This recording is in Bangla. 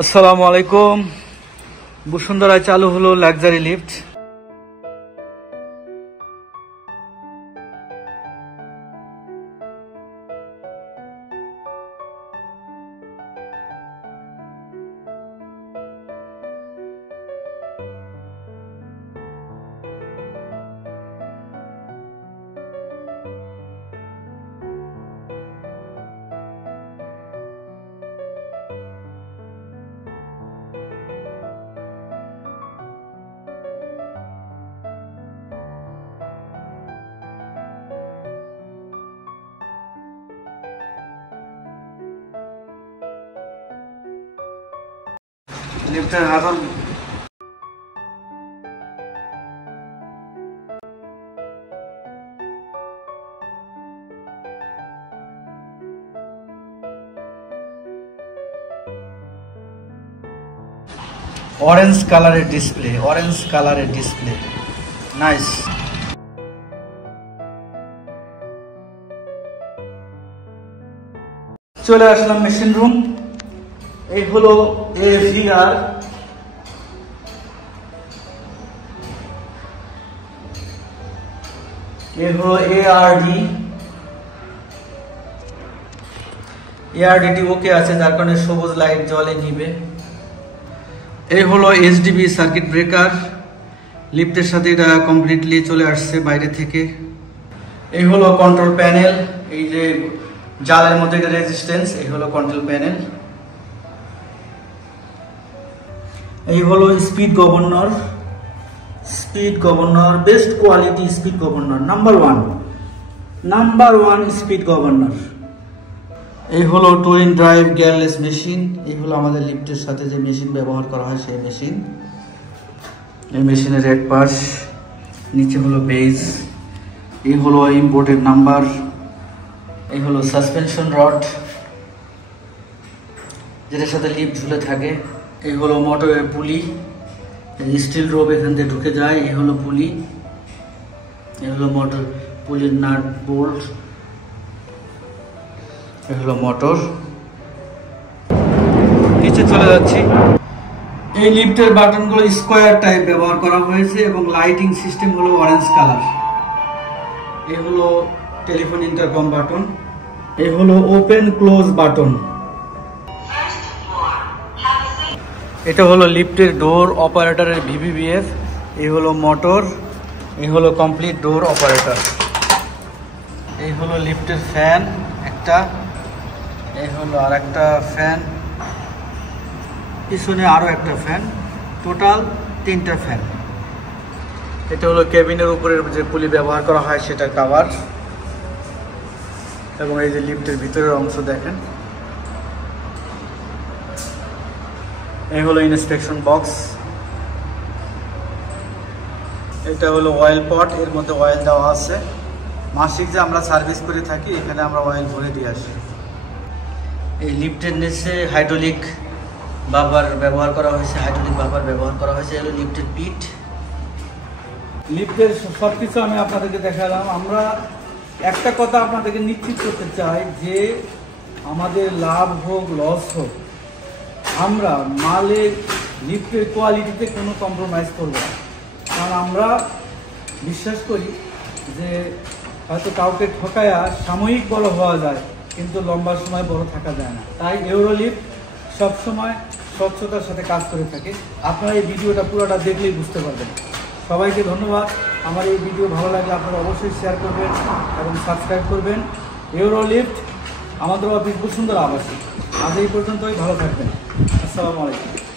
আসসালামু আলাইকুম। বসুন্ধরায় চালু হলো লাক্সারি লিফট। লিফটের হাতল অরেঞ্জ কালারের ডিসপ্লে, নাইস। চলে আসলাম মেশিন রুম। এই হলো AVR, এই হলো ARD ওকে আছে, যার কারণে সবুজ লাইট জ্বলে নিবে। এই হলো HDB সার্কিট ব্রেকার, লিফটের সাথে এটা কমপ্লিটলি চলে আসছে বাইরে থেকে। এই হলো কন্ট্রোল প্যানেল, এই যে জালের মধ্যে এটা রেজিস্ট্যান্স, এই হলো কন্ট্রোল প্যানেল। এই হলো speed governor, best quality speed governor, number one speed governor. এই হলো টুইন ড্রাইভ গিয়ারলেস মেশিন। এই হলো আমাদের লিফটের সাথে যে মেশিন ব্যবহার করা হয় সেই মেশিন। এই মেশিনের এক পাশ, নিচে হলো বেজ। এই হলো ইম্পোর্টেড নাম্বার। এই হলো সাসপেনশন রড, যেটার সাথে লিফট ঝুলে থাকে। এই হলো মোটরের পুলি, স্টিল রোপ এখান থেকে ঢুকে যায়। এই হলো পুলি, এই হলো মোটর পুলির নাট বোল্ট। এই হলো মোটর। নিচে চলে যাচ্ছি। এই লিফটের বাটনগুলো স্কোয়ার টাইপ ব্যবহার করা হয়েছে এবং লাইটিং সিস্টেম হলো অরেঞ্জ কালার। এই হলো টেলিফোন ইন্টারকম বাটন। এই হলো ওপেন ক্লোজ বাটন। এটা হলো লিফটের ডোর অপারেটরের VVBF। এই হলো মোটর, এই হলো কমপ্লিট ডোর অপারেটর। এই হলো লিফটের ফ্যান একটা, এই হলো আর একটা ফ্যান, পিছনে আরো একটা ফ্যান, টোটাল 3টা ফ্যান। এটা হলো কেবিনের উপরের যে পুলি ব্যবহার করা হয় সেটার কাভার। এবং এই যে লিফটের ভিতরের অংশ দেখেন। এই হলো ইন্সপেকশন বক্স। এটা হলো অয়েল পট, এর মধ্যে অয়েল দেওয়া আছে। মাসিক যে আমরা সার্ভিস করে থাকি, এখানে আমরা অয়েল ভরে দিয়ে আসি। এই লিফটের নিচে হাইড্রোলিক বাম্পার ব্যবহার করা হয়েছে, এই হলো লিফটের পিঠ। লিফটের সব কিছু আমি আপনাদেরকে দেখালাম। আমরা একটা কথা আপনাদেরকে নিশ্চিত করতে চাই যে আমাদের লাভ হোক লস হোক, আমরা মালের লিফটের কোয়ালিটিতে কোনো কম্প্রোমাইজ করব না। কারণ আমরা বিশ্বাস করি যে হয়তো কাউকে ঠকায়া সাময়িক বড় হওয়া যায়, কিন্তু লম্বা সময় বড় থাকা যায় না। তাই ইউরোলিফট সবসময় স্বচ্ছতার সাথে কাজ করে থাকে। আপনারা এই ভিডিওটা পুরোটা দেখলেই বুঝতে পারবেন। সবাইকে ধন্যবাদ। আমার এই ভিডিও ভালো লাগলে আপনারা অবশ্যই শেয়ার করবেন এবং সাবস্ক্রাইব করবেন। ইউরোলিফট, আমাদের অফিস বসুন্ধরা আবাসিক। আজ এই পর্যন্তই, ভালো থাকবেন। আসসালামু আলাইকুম।